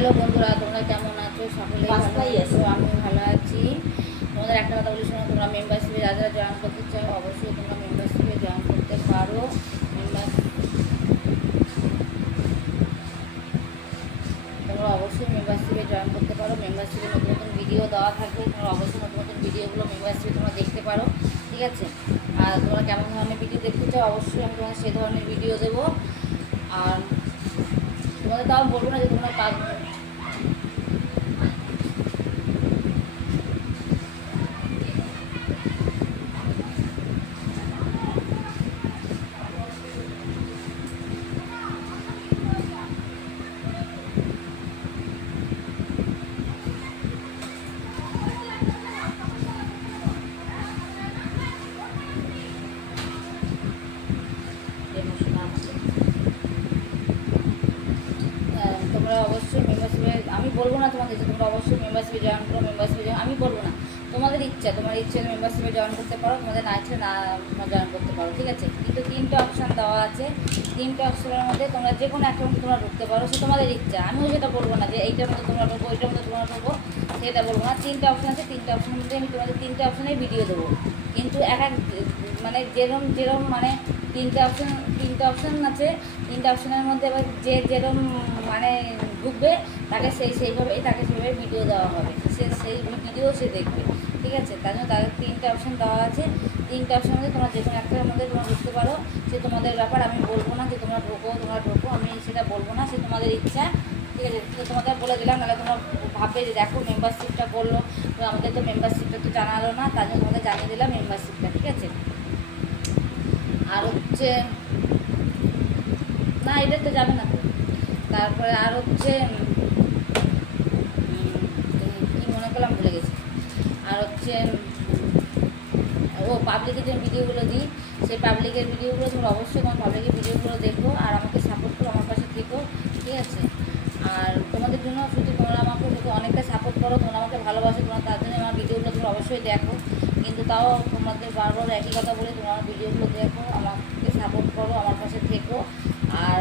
Hello বন্ধুরা, তোমরা কেমন আছো? সকলেই ভালো আছো? আমি ভালো আছি। তোমাদের একটা কথা বলি শোনো, তোমরা মেম্বারশিপে যারা যারা জয়েন করতে চাও অবশ্যই তোমরা মেম্বারশিপে জয়েন করতে পারো। তোমরা অবশ্যই মেম্বারশিপে জয়েন করতে পারো। মেম্বারশিপে নতুন নতুন ভিডিও দেওয়া থাকবে, তোমরা অবশ্যই নতুন নতুন ভিডিওগুলো মেম্বারশিপে তোমরা দেখতে পারো, ঠিক আছে? আর তোমরা কেমন ধরনের ভিডিও দেখতে চাও অবশ্যই আমি তোমাদের সেই ধরনের ভিডিও দেবো। আর তোমাদের তাও বলবো না যে তোমরা পারবে। তোমরা অবশ্যই মেম্বারশিপে, আমি বলবো না তোমাদের যে তোমরা অবশ্যই মেম্বারশিপে জয়েন করো, মেম্বারশিপে জয়েন আমি বলবো না, তোমাদের ইচ্ছা, তোমার ইচ্ছে মেম্বারশিপে জয়েন করতে পারো, তোমাদের না ইচ্ছে না জয়েন করতে পারো, ঠিক আছে? কিন্তু তিনটে অপশান দেওয়া আছে, তিনটে অপশানের মধ্যে তোমরা যে কোনো একটা মধ্যে তোমরা ঢুকতে পারো, সে তোমাদের ইচ্ছা। আমিও সেটা বলবো না যে এইটার মধ্যে তোমরা ঢুকবো, ওইটার মধ্যে তোমরা ঢুকবো, সেটা বলবো না। তিনটে অপশান আছে, তিনটে অপশানের মধ্যে আমি তোমাদের তিনটে অপশানেই ভিডিও দেবো। কিন্তু এক এক মানে যেরম মানে তিনটে অপশান আছে, তিনটে অপশানের মধ্যে এবার যেরম মানে ঢুকবে তাকে সেইভাবেই তাকে সেভাবে ভিডিও দেওয়া হবে, সেই ভিডিও সে দেখবে, ঠিক আছে? তার জন্য তাদের তিনটে অপশান দেওয়া আছে, তিনটে অপশানের মধ্যে তোমরা যে কোনো একটার মধ্যে তোমরা ঢুকতে পারো, সে তোমাদের ব্যাপার। আমি বলবো না যে তোমরা ঢোকো, আমি সেটা বলবো না, সে তোমাদের ইচ্ছা, ঠিক আছে? তো তোমাদের বলে দিলাম, নাহলে তোমরা ভাববে যে দেখো মেম্বারশিপটা করলো, তো আমাদের তো মেম্বারশিপটা তো জানালো না, তার জন্য তোমাদের জানিয়ে দিলাম মেম্বারশিপটা, ঠিক আছে? আর হচ্ছে না, এটা তো যাবে না। তারপরে আর হচ্ছে কি মনে করলাম, ভুলে গেছি। আর হচ্ছে পাবলিকের যে ভিডিওগুলো দিই, সেই পাবলিকের ভিডিওগুলো তোমরা অবশ্যই তোমার পাবলিকের ভিডিওগুলো দেখো আর আমাকে সাপোর্ট করো, আমার পাশে থেকো, ঠিক আছে? আর তোমাদের জন্য শুধু তোমরা আমাকে যদি অনেকটা সাপোর্ট করো, তোমরা আমাকে ভালোবাসো, তোমরা তার জন্য আমার ভিডিওগুলো তোমরা অবশ্যই দেখো। কিন্তু তাও তোমাদের বারবার একই কথা বলে, তোমরা আমার ভিডিওগুলো দেখো, আমাকে সাপোর্ট করো, আমার পাশে থেকো। আর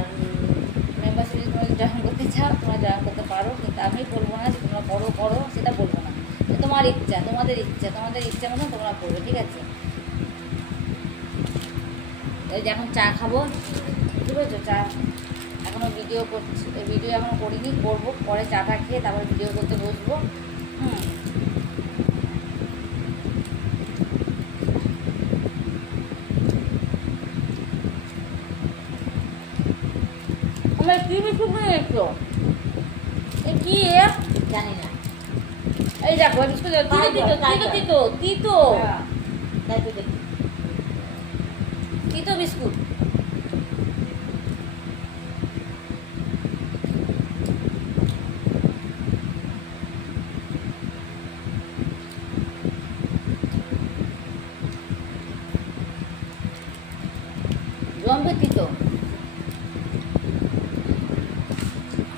মেম্বারশিপ যদি তোমরা জয়েন করতে চাও তোমরা জয়েন করতে পারো, কিন্তু আমি বলবো না যে তোমরা করো, সেটা বলবো না। তোমার ইচ্ছা, তোমাদের ইচ্ছা মতো তোমরা করবে, ঠিক আছে? এই যে এখন চা খাবো, বুঝতে পেরেছো? চা এখনও ভিডিও করছি, ভিডিও এখনও করিনি, করবো পরে, চাটা খেয়ে তারপরে ভিডিও করতে বসবো। আমার কি বিস্কুট নিয়ে এসছো? এ কি জানি না। এই দেখো বিস্কুট তিতো বিস্কুট। জম্বে তিতো।